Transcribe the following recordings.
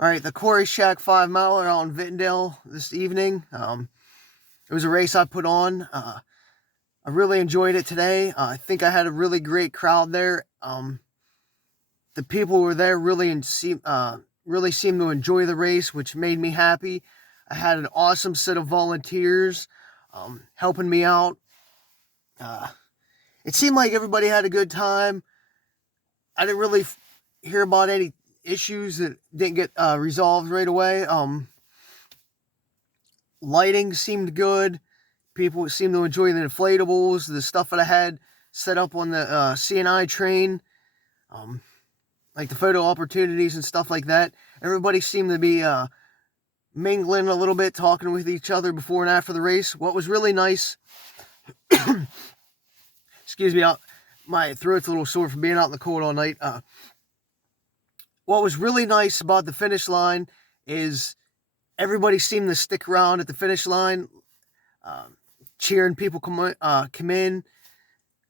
All right, the Quarry 5 miler out in Vittendale this evening. It was a race I put on. I really enjoyed it today. I think I had a really great crowd there. The people who were there really seemed to enjoy the race, which made me happy. I had an awesome set of volunteers helping me out. It seemed like everybody had a good time. I didn't really hear about any issues that didn't get resolved right away. Lighting seemed good. People seemed to enjoy the inflatables, the stuff that I had set up on the CNI train, like the photo opportunities and stuff like that. Everybody seemed to be mingling a little bit, talking with each other before and after the race. What was really nice, excuse me, my throat's a little sore from being out in the cold all night. What was really nice about the finish line is everybody seemed to stick around at the finish line, cheering people come in.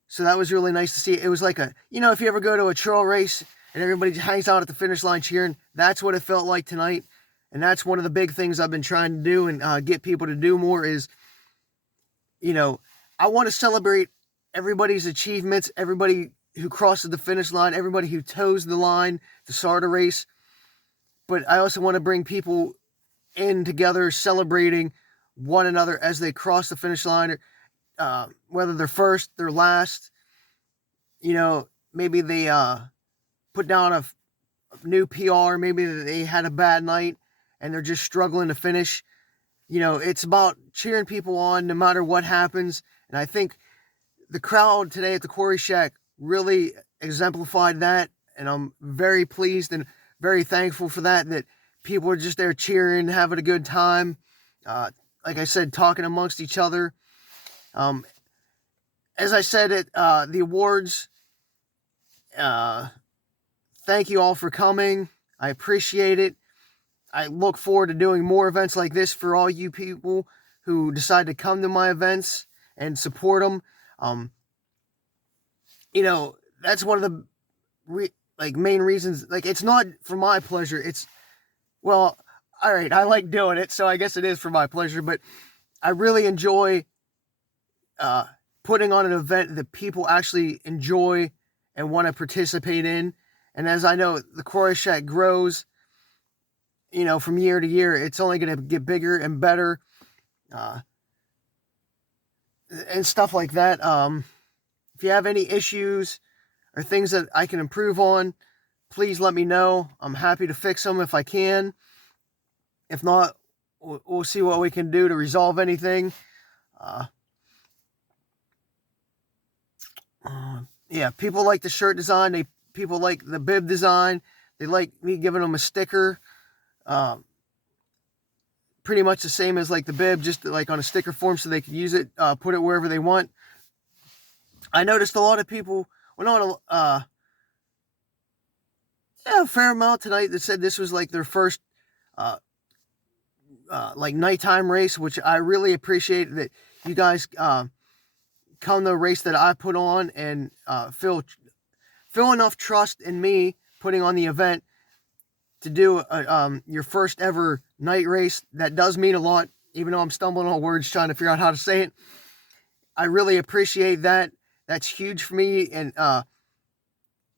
So that was really nice to see. It was like if you ever go to a trail race and everybody hangs out at the finish line cheering, that's what it felt like tonight. And that's one of the big things I've been trying to do and get people to do more is, I want to celebrate everybody's achievements, everybody who crosses the finish line, everybody who toes the line to start a race. But I also want to bring people in together celebrating one another as they cross the finish line, whether they're first, they're last. Maybe they put down a new PR, maybe they had a bad night and they're just struggling to finish. It's about cheering people on no matter what happens. And I think the crowd today at the Quarry Shack really exemplified that, and I'm very pleased and very thankful for that people are just there cheering, having a good time. Like I said, talking amongst each other. As I said at the awards, thank you all for coming. I appreciate it. I look forward to doing more events like this for all you people who decide to come to my events and support them. That's one of the main reasons. It's not for my pleasure. All right, I like doing it, so I guess it is for my pleasure, but I really enjoy putting on an event that people actually enjoy and want to participate in. And as I know, the Quarry Shack grows, from year to year, it's only going to get bigger and better, and stuff like that. If you have any issues or things that I can improve on, please let me know. I'm happy to fix them if I can. If not, we'll see what we can do to resolve anything. People like the shirt design. People like the bib design. They like me giving them a sticker. Pretty much the same as the bib, just on a sticker form so they can use it, put it wherever they want. I noticed a lot of people, a fair amount tonight that said this was their first nighttime race, which I really appreciate that you guys come to a race that I put on and feel enough trust in me putting on the event to do your first ever night race. That does mean a lot, even though I'm stumbling on words trying to figure out how to say it. I really appreciate that. That's huge for me, and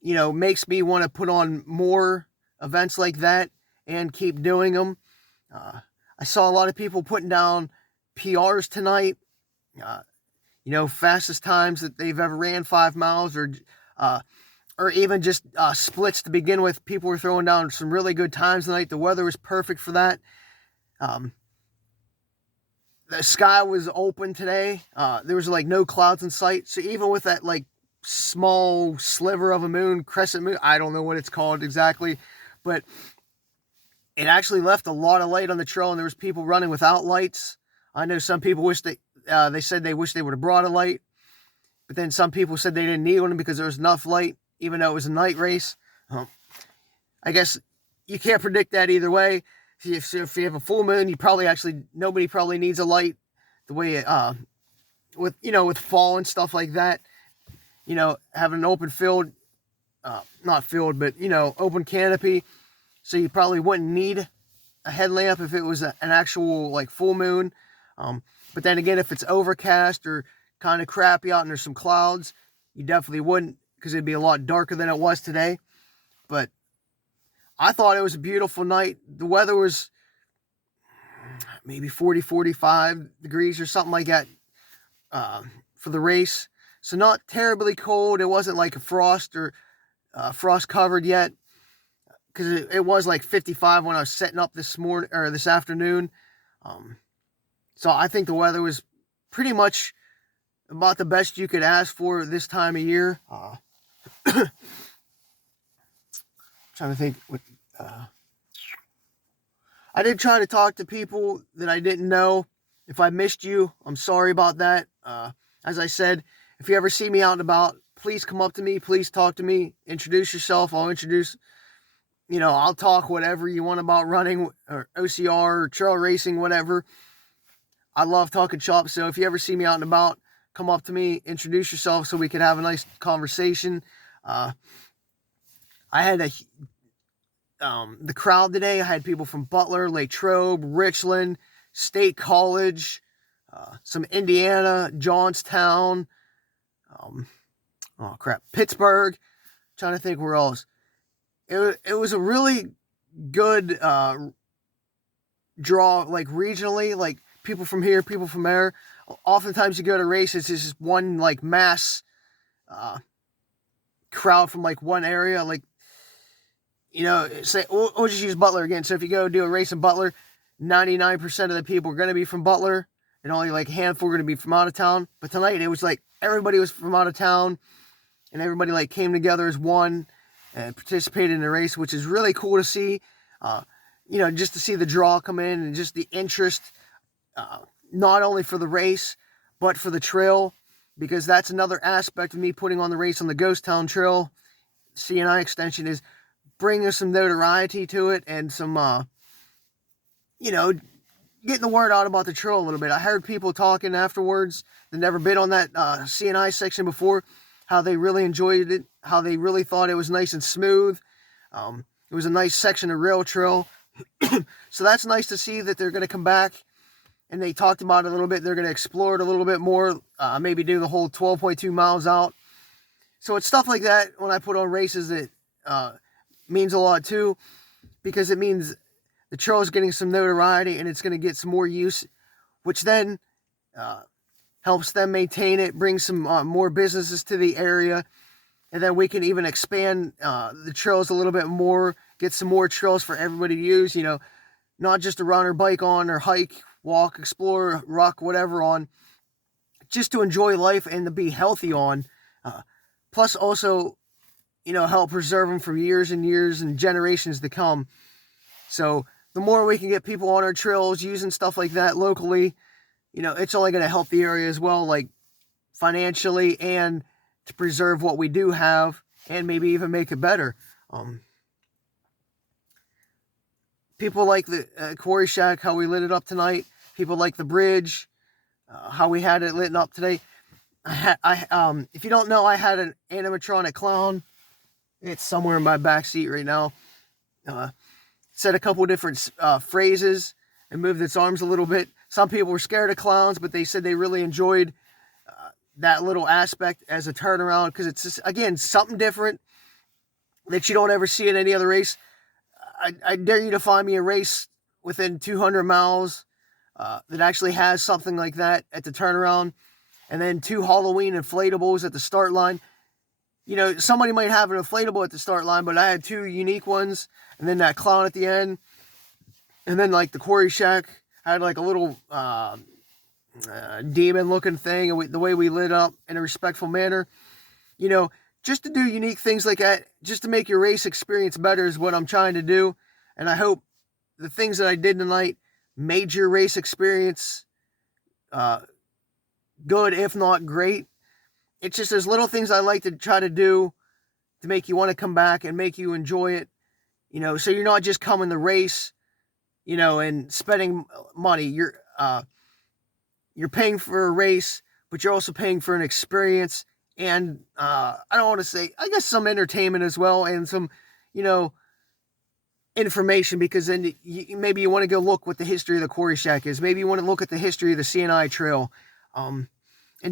makes me want to put on more events like that and keep doing them. I saw a lot of people putting down PRs tonight, fastest times that they've ever ran 5 miles, or even just splits to begin with. People were throwing down some really good times tonight. The weather was perfect for that. The sky was open today. There was no clouds in sight. So even with that small sliver of a moon, crescent moon, I don't know what it's called exactly, but it actually left a lot of light on the trail, and there was people running without lights. I know some people wish they said they wish they would have brought a light, but then some people said they didn't need one because there was enough light, even though it was a night race. I guess you can't predict that either way. If you have a full moon, nobody probably needs a light. The way with fall and stuff like that, having an open field, not field, but open canopy, so you probably wouldn't need a headlamp if it was an actual like full moon. But then again, if it's overcast or kind of crappy out and there's some clouds, you definitely wouldn't, because it'd be a lot darker than it was today. But I thought it was a beautiful night. The weather was maybe 40, 45 degrees or something like that for the race. So not terribly cold. It wasn't like a frost or frost covered yet, because it was like 55 when I was setting up this afternoon. So I think the weather was pretty much about the best you could ask for this time of year. Trying to think what I did try to talk to people that I didn't know. If I missed you, I'm sorry about that. As I said, if you ever see me out and about, please come up to me, please talk to me, introduce yourself. I'll talk whatever you want about running or OCR or trail racing, whatever. I love talking shop, so if you ever see me out and about, come up to me, introduce yourself so we could have a nice conversation. I had the crowd today. I had people from Butler, Latrobe, Richland, State College, some Indiana, Johnstown, Pittsburgh. Trying to think where else. It was a really good draw, like regionally, like people from here, people from there. Oftentimes you go to races, it's just one like mass crowd from like one area. Like, say we'll just use Butler again. So if you go do a race in Butler, 99% of the people are going to be from Butler, and only like a handful are going to be from out of town. But tonight it was like everybody was from out of town, and everybody like came together as one and participated in the race, which is really cool to see. Just to see the draw come in and just the interest, not only for the race, but for the trail, because that's another aspect of me putting on the race on the Ghost Town Trail CNI extension, is bringing some notoriety to it and some, getting the word out about the trail a little bit. I heard people talking afterwards that never been on that CNI section before, how they really enjoyed it, how they really thought it was nice and smooth. It was a nice section of rail trail. So that's nice to see that they're going to come back, and they talked about it a little bit. They're going to explore it a little bit more, maybe do the whole 12.2 miles out. So it's stuff like that when I put on races that means a lot too, because it means the trail is getting some notoriety and it's going to get some more use, which then helps them maintain it, bring some more businesses to the area, and then we can even expand the trails a little bit more, get some more trails for everybody to use, not just to run or bike on or hike, walk, explore, rock, whatever on, just to enjoy life and to be healthy on. Plus also, help preserve them for years and years and generations to come. So the more we can get people on our trails using stuff like that locally, it's only going to help the area as well, like financially, and to preserve what we do have and maybe even make it better. People like the Quarry Shack, how we lit it up tonight. People like the bridge, how we had it lit up today. If you don't know, I had an animatronic clown. It's somewhere in my back seat right now. Said a couple different phrases and moved its arms a little bit. Some people were scared of clowns, but they said they really enjoyed that little aspect as a turnaround, because it's just, again, something different that you don't ever see in any other race. I dare you to find me a race within 200 miles that actually has something like that at the turnaround, and then 2 Halloween inflatables at the start line. Somebody might have an inflatable at the start line, but I had 2 unique ones, and then that clown at the end, and then like the Quarry Shack, I had like a little demon-looking thing, and the way we lit up in a respectful manner. Just to do unique things like that, just to make your race experience better, is what I'm trying to do. And I hope the things that I did tonight made your race experience good, if not great. It's just those little things I like to try to do to make you want to come back and make you enjoy it. So you're not just coming to race, and spending money. You're paying for a race, but you're also paying for an experience. And I don't want to say, I guess, some entertainment as well, and some, information, because then maybe you want to go look what the history of the Quarry Shack is. Maybe you want to look at the history of the CNI Trail, and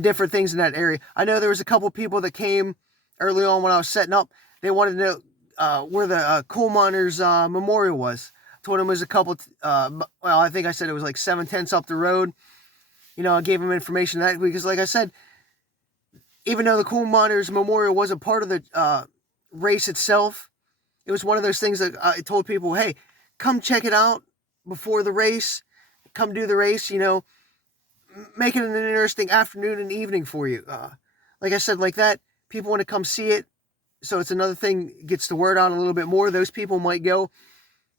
different things in that area. I know there was a couple people that came early on when I was setting up. They wanted to know where the coal miners memorial was. I told them it was a couple, well, I think I said it was like 7/10 up the road. You know, I gave them information that because, like I said, even though the coal miners memorial wasn't part of the race itself, it was one of those things that I told people, hey, come check it out before the race. Come do the race, you know, make it an interesting afternoon and evening for you. Like I said, like that, people want to come see it. So it's another thing, gets the word out a little bit more. Those people might go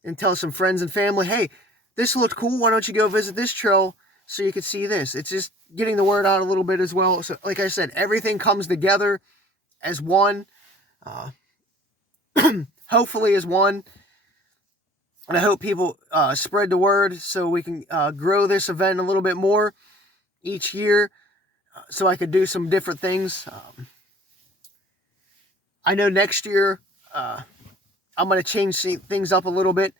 and tell some friends and family, hey, this looked cool. Why don't you go visit this trail so you can see this? It's just getting the word out a little bit as well. So like I said, everything comes together as one. Hopefully as one. And I hope people spread the word so we can grow this event a little bit more each year, so I could do some different things. I know next year I'm going to change things up a little bit.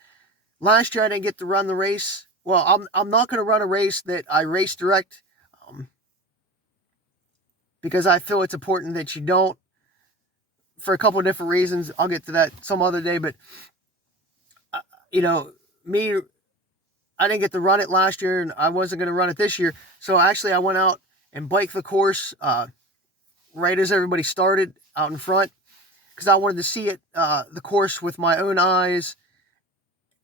Last year I didn't get to run the race. Well, I'm not going to run a race that I race direct, because I feel it's important that you don't, for a couple of different reasons. I'll get to that some other day, but you know, I didn't get to run it last year, and I wasn't going to run it this year. So actually I went out and biked the course right as everybody started out in front, because I wanted to see it, the course with my own eyes,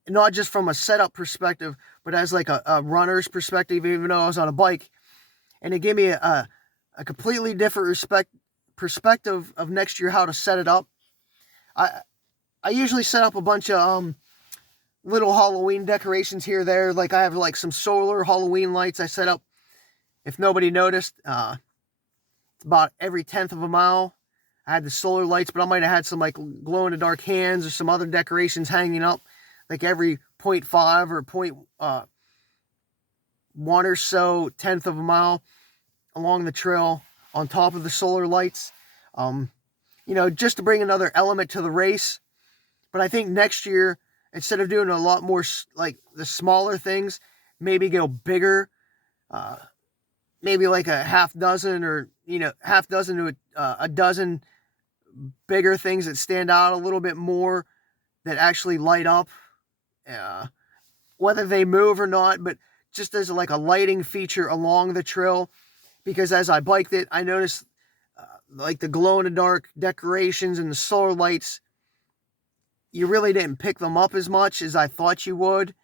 not just from a setup perspective, but as like a runner's perspective, even though I was on a bike. And it gave me a completely different perspective of next year how to set it up. I usually set up a bunch of little Halloween decorations here or there. Like I have like some solar Halloween lights I set up. If nobody noticed, it's about every 1/10 of a mile. I had the solar lights, but I might have had some like glow in the dark hands or some other decorations hanging up, like every 0.5 or 0.1 or so 1/10 of a mile along the trail on top of the solar lights. You know, just to bring another element to the race. But I think next year, instead of doing a lot more like the smaller things, maybe go bigger, maybe like a half dozen, or, you know, half dozen to a dozen bigger things that stand out a little bit more, that actually light up, whether they move or not, but just as like a lighting feature along the trail. Because as I biked it, I noticed like the glow in the dark decorations and the solar lights, you really didn't pick them up as much as I thought you would,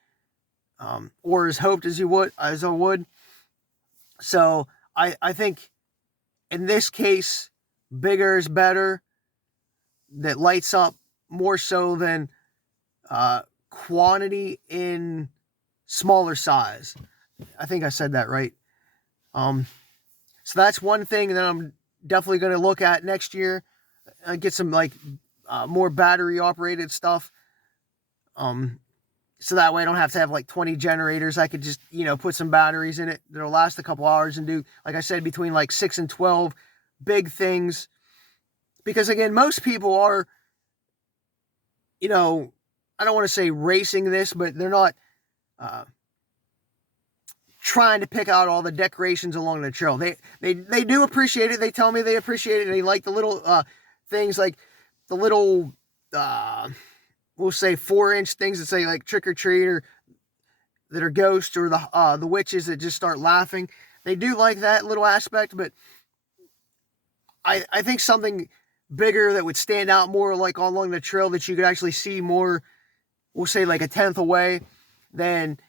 or as hoped as I would. So I think in this case, bigger is better. That lights up more so than quantity in smaller size. I think I said that right. So that's one thing that I'm definitely going to look at next year. Get some like more battery operated stuff. So that way I don't have to have like 20 generators. I could just, you know, put some batteries in it that'll last a couple hours and do, like I said, between like 6 and 12 big things. Because again, most people are, you know, I don't want to say racing this, but they're not trying to pick out all the decorations along the trail. They do appreciate it. They tell me they appreciate it. They like the little things, like the little we'll say 4-inch things that say like trick or treat, or that are ghosts, or the witches that just start laughing. They do like that little aspect, but I think something bigger that would stand out more, like along the trail, that you could actually see more, we'll say like a 1/10 away, than,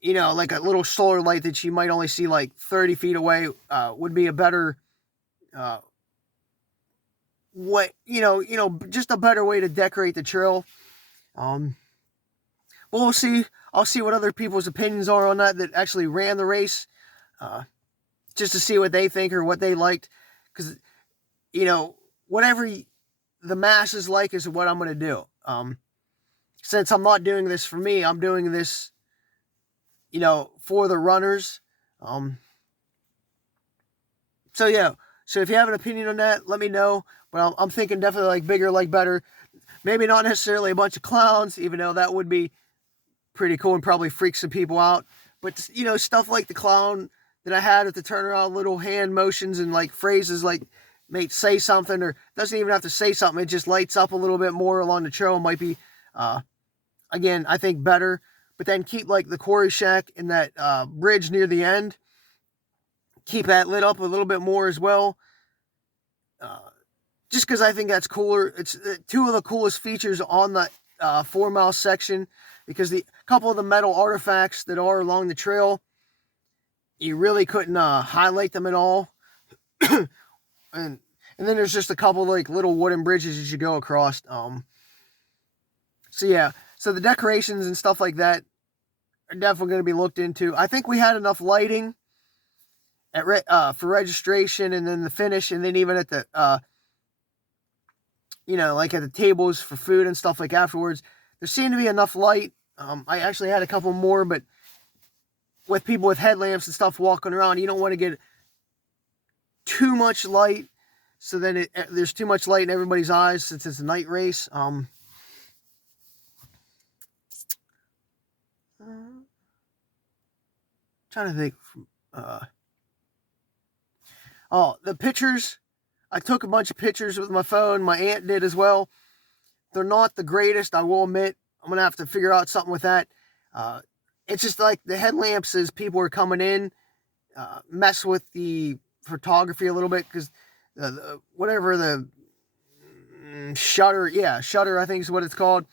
you know, like a little solar light that you might only see like 30 feet away, would be a better just a better way to decorate the trail. But we'll see. I'll see what other people's opinions are on that actually ran the race, just to see what they think or what they liked. Because, you know, whatever the masses like is what I'm going to do. Since I'm not doing this for me, I'm doing this, you know, for the runners. So if you have an opinion on that, let me know. But I'm thinking definitely like bigger, like better. Maybe not necessarily a bunch of clowns, even though that would be pretty cool and probably freak some people out. But, you know, stuff like the clown that I had at the turnaround, little hand motions and like phrases like, mate, say something, or doesn't even have to say something. It just lights up a little bit more along the trail. Might be, again, I think better. But then keep like the Quarry Shack and that bridge near the end. Keep that lit up a little bit more as well. Just because I think that's cooler. It's two of the coolest features on the 4 mile section, because the couple of the metal artifacts that are along the trail, you really couldn't highlight them at all. and then there's just a couple like little wooden bridges as you go across. So yeah, so the decorations and stuff like that are definitely going to be looked into. I think we had enough lighting at for registration, and then the finish, and then even at the you know, like at the tables for food and stuff like afterwards. There seemed to be enough light. I actually had a couple more, but with people with headlamps and stuff walking around, you don't want to get too much light, so then there's too much light in everybody's eyes since it's a night race. Trying to think. Oh, the pictures. I took a bunch of pictures with my phone. My aunt did as well. They're not the greatest, I will admit. I'm going to have to figure out something with that. It's just like the headlamps as people are coming in, mess with the photography a little bit, because whatever the shutter, I think is what it's called.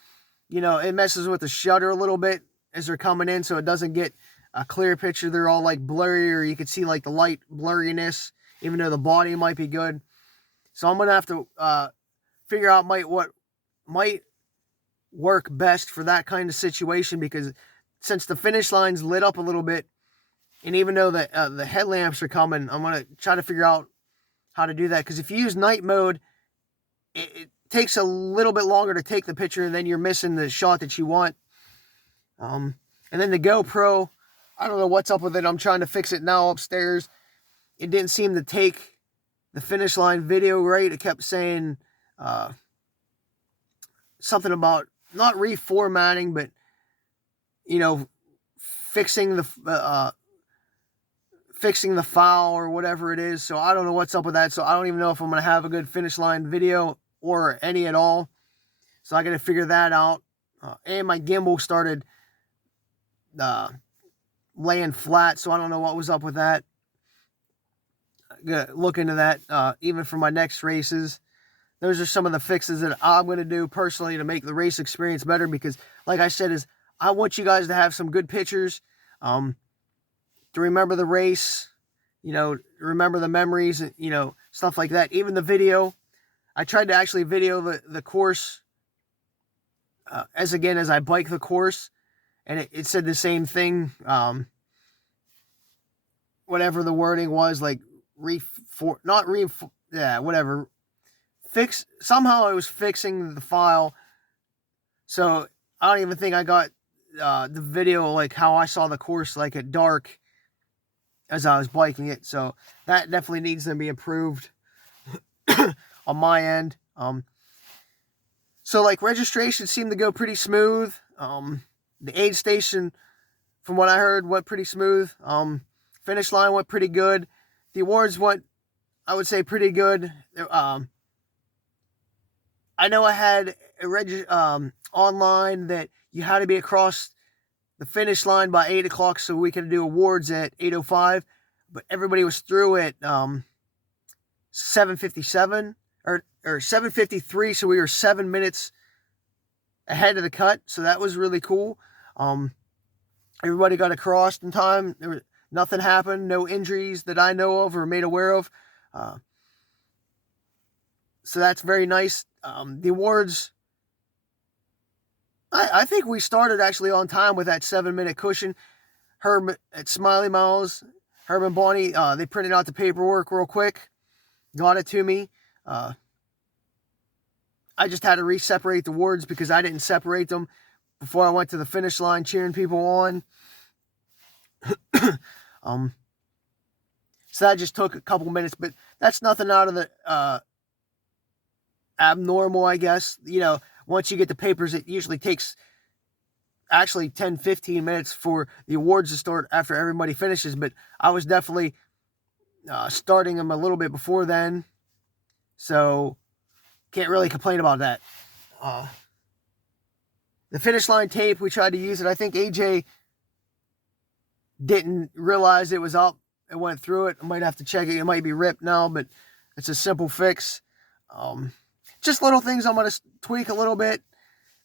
You know, it messes with the shutter a little bit as they're coming in, so it doesn't get a clear picture. They're all like blurry, or you can see like the light blurriness, even though the body might be good. So I'm going to have to figure out what might work best for that kind of situation, because since the finish line's lit up a little bit, and even though the headlamps are coming, I'm going to try to figure out how to do that. Because if you use night mode, it takes a little bit longer to take the picture, and then you're missing the shot that you want. And then the GoPro, I don't know what's up with it. I'm trying to fix it now upstairs. It didn't seem to take the finish line video right. It kept saying something about not reformatting, but, you know, fixing the file or whatever it is. So I don't know what's up with that. So I don't even know if I'm going to have a good finish line video or any at all. So I got to figure that out. And my gimbal started laying flat, so I don't know what was up with that. Gonna look into that even for my next races. Those are some of the fixes that I'm going to do personally to make the race experience better, because like I said, I want you guys to have some good pictures, to remember the race, you know, remember the memories, you know, stuff like that. Even the video, I tried to actually video the course as I bike the course, and it said the same thing, whatever the wording was, like whatever. Somehow I was fixing the file, so I don't even think I got the video like how I saw the course like at dark as I was biking it. So that definitely needs to be improved on my end. So like registration seemed to go pretty smooth. The aid station, from what I heard, went pretty smooth. Finish line went pretty good. The awards went, I would say, pretty good. I know I had a online that you had to be across the finish line by 8 o'clock so we could do awards at 8:05, but everybody was through at 7:57 or 7:53, so we were 7 minutes ahead of the cut, so that was really cool. Everybody got across in time. Nothing happened, no injuries that I know of or made aware of. So that's very nice. The awards, I think we started actually on time with that 7-minute cushion. Herb at Smiley Miles, Herb and Bonnie, they printed out the paperwork real quick, got it to me. I just had to re-separate the awards because I didn't separate them before I went to the finish line cheering people on. So that just took a couple minutes, but that's nothing out of the abnormal, I guess. You know, once you get the papers, it usually takes actually 10-15 minutes for the awards to start after everybody finishes. But I was definitely starting them a little bit before then, so can't really complain about that. The finish line tape, we tried to use it. I think AJ didn't realize it was up. It went through it. I might have to check it. It might be ripped now, but it's a simple fix. Just little things I'm going to tweak a little bit,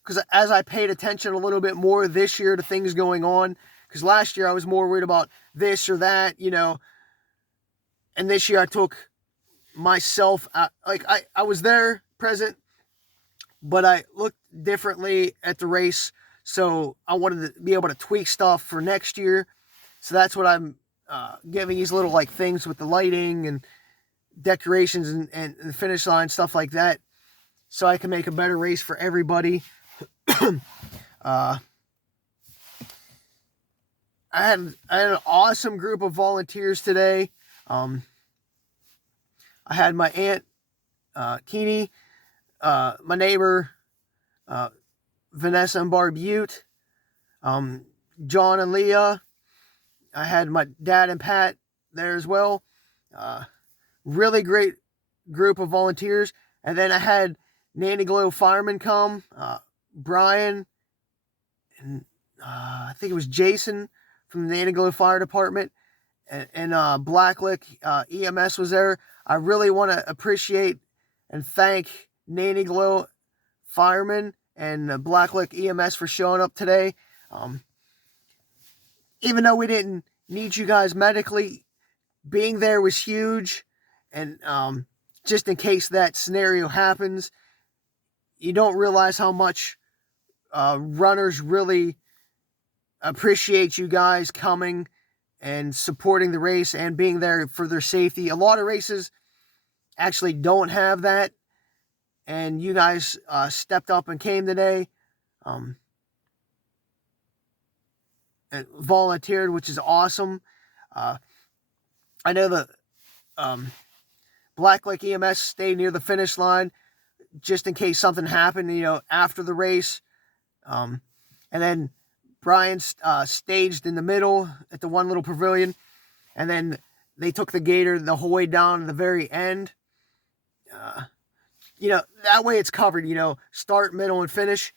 because as I paid attention a little bit more this year to things going on, because last year I was more worried about this or that, and this year I took myself out. Like, I was there present, but I looked differently at the race, so I wanted to be able to tweak stuff for next year. So that's what I'm giving these little like things with the lighting and decorations and the finish line, stuff like that, so I can make a better race for everybody. I had an awesome group of volunteers today. I had my aunt Keeney, my neighbor Vanessa and Barb Ute, John and Leah. I had my dad and Pat there as well. Really great group of volunteers. And then I had Nanny Glow firemen come, Brian, and I think it was Jason from the Nanny Glow Fire Department, and Blacklick EMS was there. I really want to appreciate and thank Nanny Glow firemen and Blacklick EMS for showing up today. Even though we didn't need you guys medically, being there was huge. And just in case that scenario happens, you don't realize how much runners really appreciate you guys coming and supporting the race and being there for their safety. A lot of races actually don't have that, and you guys stepped up and came today. And volunteered, which is awesome. I know the Black Lake EMS stayed near the finish line just in case something happened, after the race. And then Brian staged in the middle at the one little pavilion, and then they took the gator the whole way down to the very end. That way it's covered, start, middle, and finish.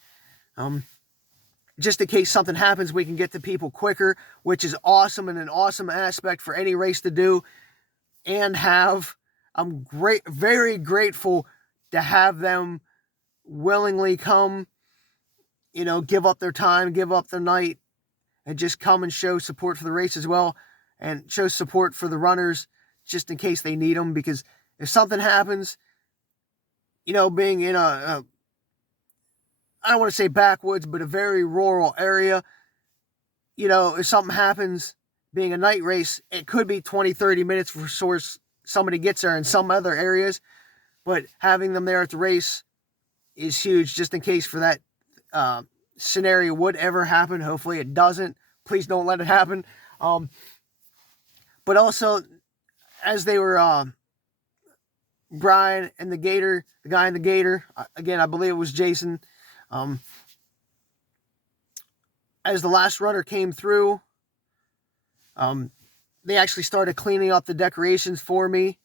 Just in case something happens, we can get to people quicker, which is awesome and an awesome aspect for any race to do and have. I'm very grateful to have them willingly come, give up their time, give up their night, and just come and show support for the race as well, and show support for the runners just in case they need them. Because if something happens, being in I don't want to say backwoods, but a very rural area, if something happens, being a night race, it could be 20-30 minutes before somebody gets there in some other areas, but having them there at the race is huge, just in case for that scenario would ever happen. Hopefully it doesn't. Please don't let it happen. But also, as they were Brian and the gator, the guy in the gator, again, I believe it was Jason, as the last runner came through, they actually started cleaning up the decorations for me,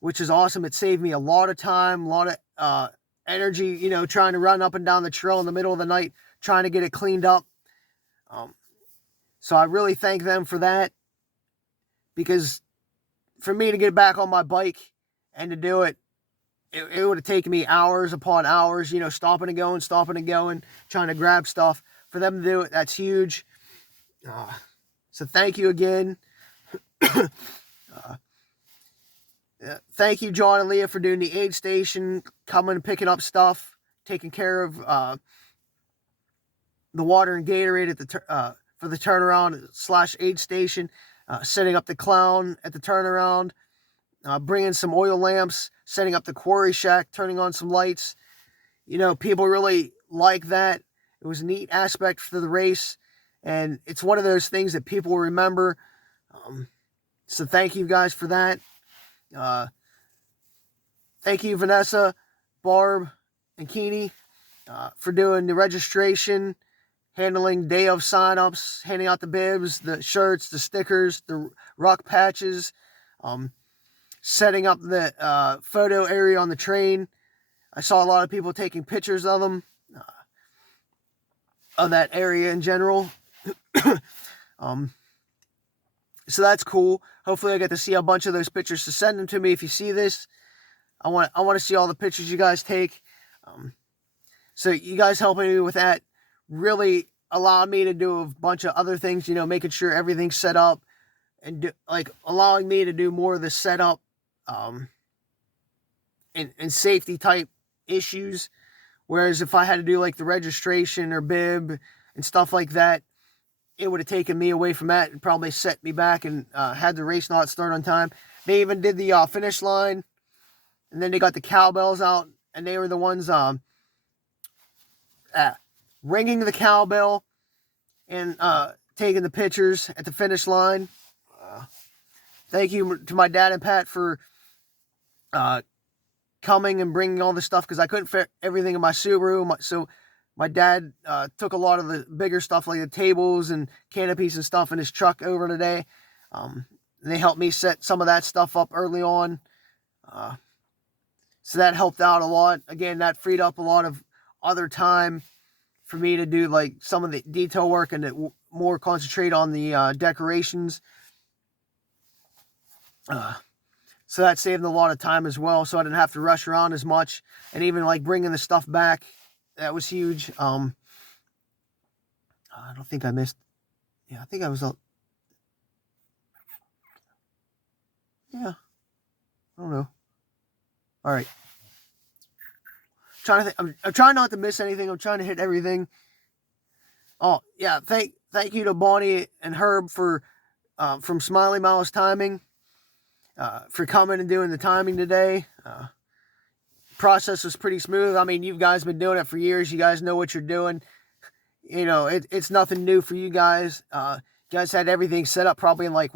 which is awesome. It saved me a lot of time, a lot of energy, trying to run up and down the trail in the middle of the night, trying to get it cleaned up. So I really thank them for that, because for me to get back on my bike and to do it, it would have taken me hours upon hours, stopping and going, trying to grab stuff. For them to do it, that's huge. So thank you again. Thank you, John and Leah, for doing the aid station, coming and picking up stuff, taking care of the water and Gatorade at for the turnaround / aid station, setting up the clown at the turnaround, bringing some oil lamps, setting up the quarry shack, turning on some lights. People really like that. It was a neat aspect for the race, and it's one of those things that people will remember. So thank you guys for that. Thank you, Vanessa, Barb, and Keeney. for doing the registration, handling day of signups, handing out the bibs, the shirts, the stickers, the ruck patches, setting up the photo area on the train. I saw a lot of people taking pictures of them, of that area in general. So that's cool. Hopefully I get to see a bunch of those pictures, to send them to me if you see this. I want to see all the pictures you guys take. So you guys helping me with that really allowed me to do a bunch of other things, making sure everything's set up, and allowing me to do more of the setup and safety type issues. Whereas if I had to do like the registration or bib and stuff like that, it would have taken me away from that and probably set me back and had the race not start on time. They even did the finish line, and then they got the cowbells out, and they were the ones ringing the cowbell and taking the pictures at the finish line. Thank you to my dad and Pat for coming and bringing all this stuff, because I couldn't fit everything in my Subaru. So my dad took a lot of the bigger stuff, like the tables and canopies and stuff, in his truck over today. And they helped me set some of that stuff up early on. So that helped out a lot. Again, that freed up a lot of other time for me to do like some of the detail work and to more concentrate on the decorations. So that saved a lot of time as well, so I didn't have to rush around as much. And even like bringing the stuff back, that was huge. I don't think I missed. Yeah, I think I was. Yeah, I don't know. All right. I'm trying not to miss anything. I'm trying to hit everything. Oh yeah, thank you to Bonnie and Herb for from Smiley Miles Timing for coming and doing the timing today. Process was pretty smooth. I mean, you guys been doing it for years. You guys know what you're doing. It's nothing new for you guys. You guys had everything set up probably in like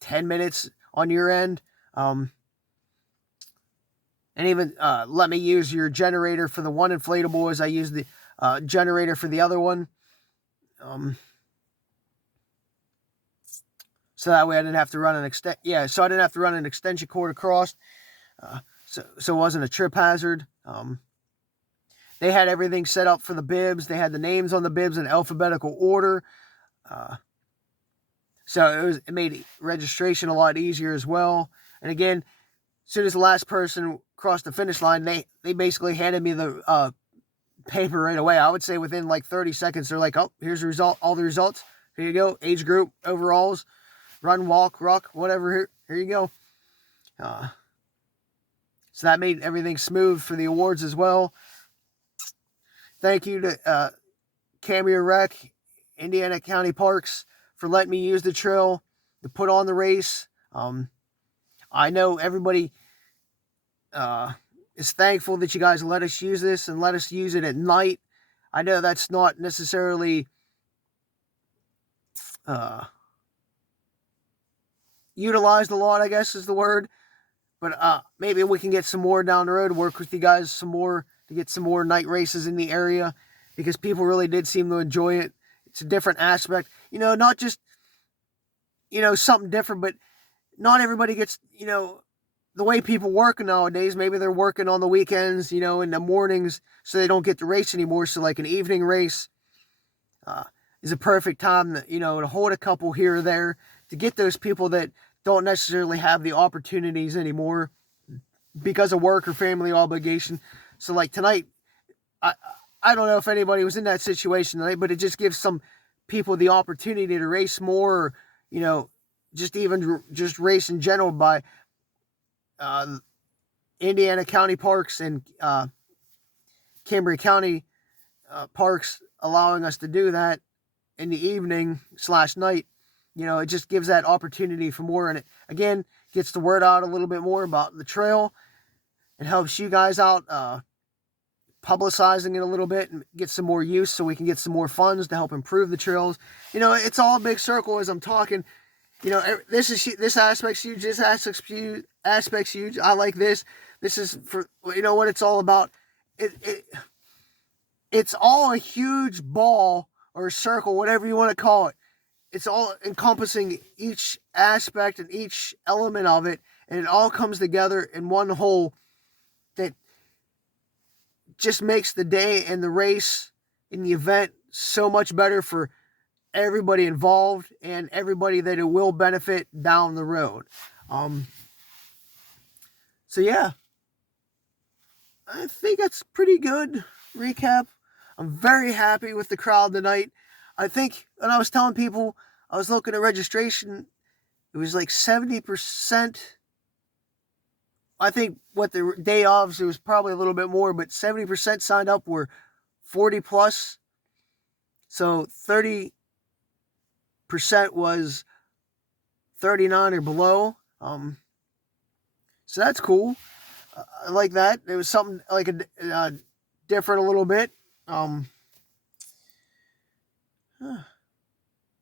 10 minutes on your end. And even let me use your generator for the one inflatable as I use the generator for the other one. So that way I didn't have to run so I didn't have to run an extension cord across. So it wasn't a trip hazard. They had everything set up for the bibs. They had the names on the bibs in alphabetical order. So it made registration a lot easier as well. And again, as soon as the last person crossed the finish line, they basically handed me the paper right away. I would say within like 30 seconds, they're like, oh, here's the result, all the results. Here you go. Age group, overalls, run, walk, ruck, whatever. Here you go. So that made everything smooth for the awards as well. Thank you to Cambria Rec, Indiana County Parks, for letting me use the trail to put on the race. I know everybody is thankful that you guys let us use this and let us use it at night. I know that's not necessarily utilized a lot, I guess is the word. But maybe we can get some more down the road, work with you guys some more to get some more night races in the area, because people really did seem to enjoy it. It's a different aspect. Not just, something different, but not everybody gets, the way people work nowadays. Maybe they're working on the weekends, in the mornings, so they don't get to race anymore. So like an evening race is a perfect time, to hold a couple here or there to get those people that don't necessarily have the opportunities anymore because of work or family obligation. So like tonight, I don't know if anybody was in that situation tonight, but it just gives some people the opportunity to race more, or, just race in general by Indiana County Parks and Cambria County Parks allowing us to do that in the evening / night. It just gives that opportunity for more, and it again gets the word out a little bit more about the trail. It helps you guys out publicizing it a little bit and get some more use, so we can get some more funds to help improve the trails. It's all a big circle as I'm talking. This aspect's huge. This aspect's huge. I like this. This is for what it's all about. it's all a huge ball or circle, whatever you want to call it. It's all encompassing each aspect and each element of it, and it all comes together in one whole that just makes the day and the race and the event so much better for everybody involved and everybody that it will benefit down the road. So yeah, I think that's pretty good recap. I'm very happy with the crowd tonight. I think when I was telling people, I was looking at registration, it was like 70%. I think what the day of, it was probably a little bit more, but 70% signed up were 40 plus. So 30% was 39 or below. So that's cool. I like that. It was something like a different a little bit.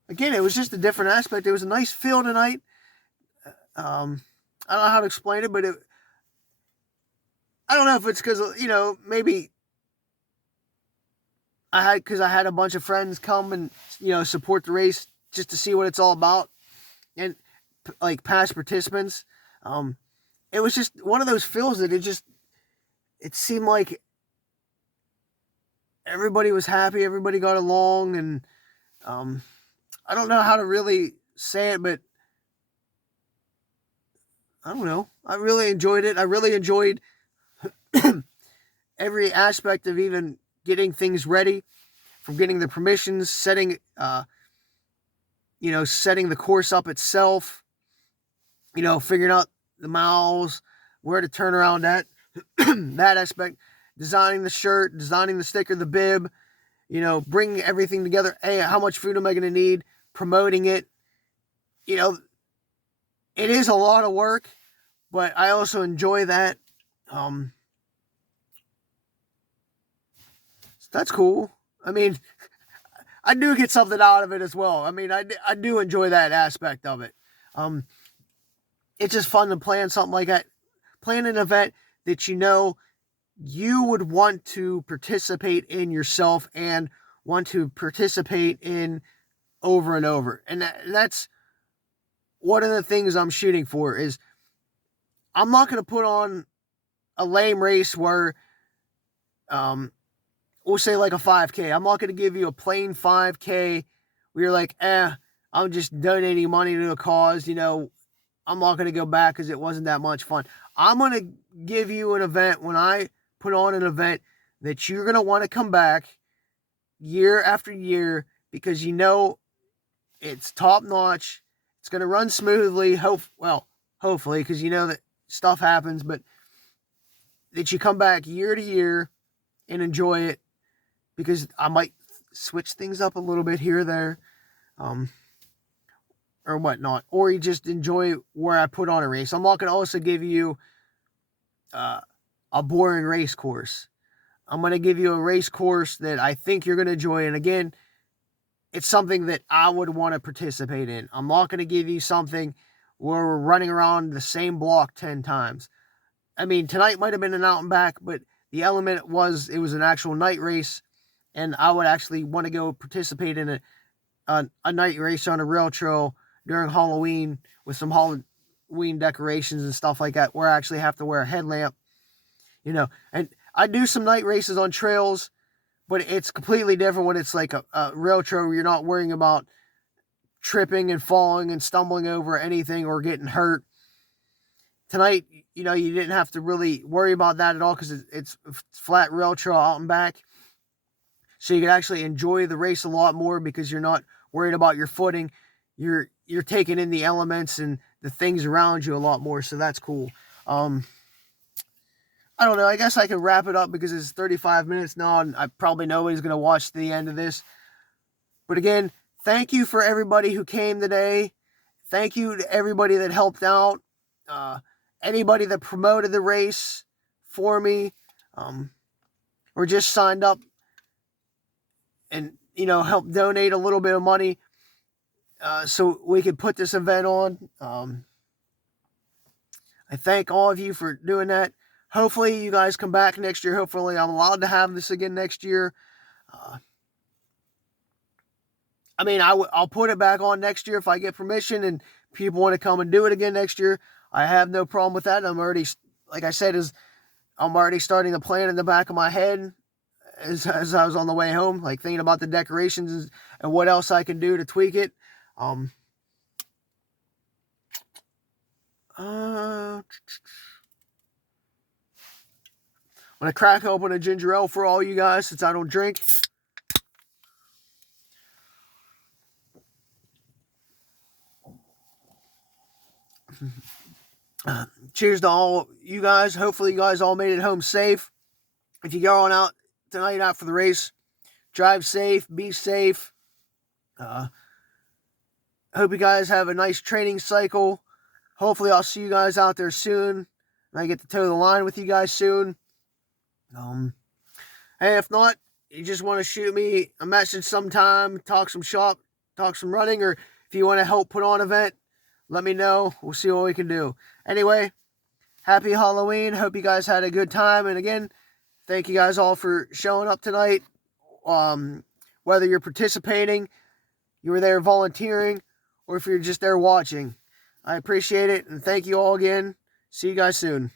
Again, it was just a different aspect. It was a nice feel tonight. I don't know how to explain it, but I don't know if it's because, maybe I had a bunch of friends come and, support the race just to see what it's all about, and like past participants. It was just one of those feels that it seemed like everybody was happy, everybody got along, and I don't know how to really say it, but I don't know. I really enjoyed it. I really enjoyed every aspect of even getting things ready, from getting the permissions, setting the course up itself, figuring out the miles, where to turn around at, that aspect, designing the shirt, designing the sticker, the bib, bringing everything together. Hey, how much food am I going to need? Promoting it. It is a lot of work, but I also enjoy that. That's cool. I mean, I do get something out of it as well. I mean, I do enjoy that aspect of it. It's just fun to plan something like that. Plan an event that you would want to participate in yourself and want to participate in over and over. And that's one of the things I'm shooting for. Is I'm not going to put on a lame race where we'll say like a 5K. I'm not going to give you a plain 5K where you're like, I'm just donating money to a cause. I'm not going to go back because it wasn't that much fun. I'm going to give you an event, when I put on an event, that you're going to want to come back year after year, because it's top notch. It's going to run smoothly. Hopefully, because that stuff happens, but that you come back year to year and enjoy it, because I might switch things up a little bit here or there. Or whatnot, or you just enjoy where I put on a race. I'm not going to also give you a boring race course. I'm going to give you a race course that I think you're going to enjoy. And again, it's something that I would want to participate in. I'm not going to give you something where we're running around the same block 10 times. I mean, tonight might have been an out and back, but the element it was an actual night race, and I would actually want to go participate in a night race on a rail trail during Halloween with some Halloween decorations and stuff like that, where I actually have to wear a headlamp, and I do some night races on trails, but it's completely different when it's like a rail trail where you're not worrying about tripping and falling and stumbling over anything or getting hurt. Tonight, you didn't have to really worry about that at all, because it's a flat rail trail out and back. So you can actually enjoy the race a lot more, because you're not worried about your footing. You're taking in the elements and the things around you a lot more, so that's cool. I don't know. I guess I can wrap it up because it's 35 minutes now, and I probably nobody's going to watch the end of this. But again, thank you for everybody who came today. Thank you to everybody that helped out. Anybody that promoted the race for me, or just signed up and helped donate a little bit of money, so we could put this event on. I thank all of you for doing that. Hopefully you guys come back next year. Hopefully I'm allowed to have this again next year. Uh, I mean, I'll put it back on next year if I get permission and people want to come and do it again next year. I have no problem with that. I'm already, like I said, I'm already starting to plan in the back of my head as I was on the way home, like thinking about the decorations and what else I can do to tweak it. I'm gonna crack open a ginger ale for all you guys since I don't drink. Cheers to all you guys. Hopefully you guys all made it home safe. If you go on out tonight after the race, drive safe, be safe. Hope you guys have a nice training cycle. Hopefully I'll see you guys out there soon. And I get to toe the line with you guys soon. Hey, if not, you just want to shoot me a message sometime, talk some shop, talk some running, or if you want to help put on an event, let me know. We'll see what we can do. Anyway, happy Halloween. Hope you guys had a good time. And again, thank you guys all for showing up tonight. Whether you're participating, you were there volunteering, or if you're just there watching. I appreciate it, and thank you all again. See you guys soon.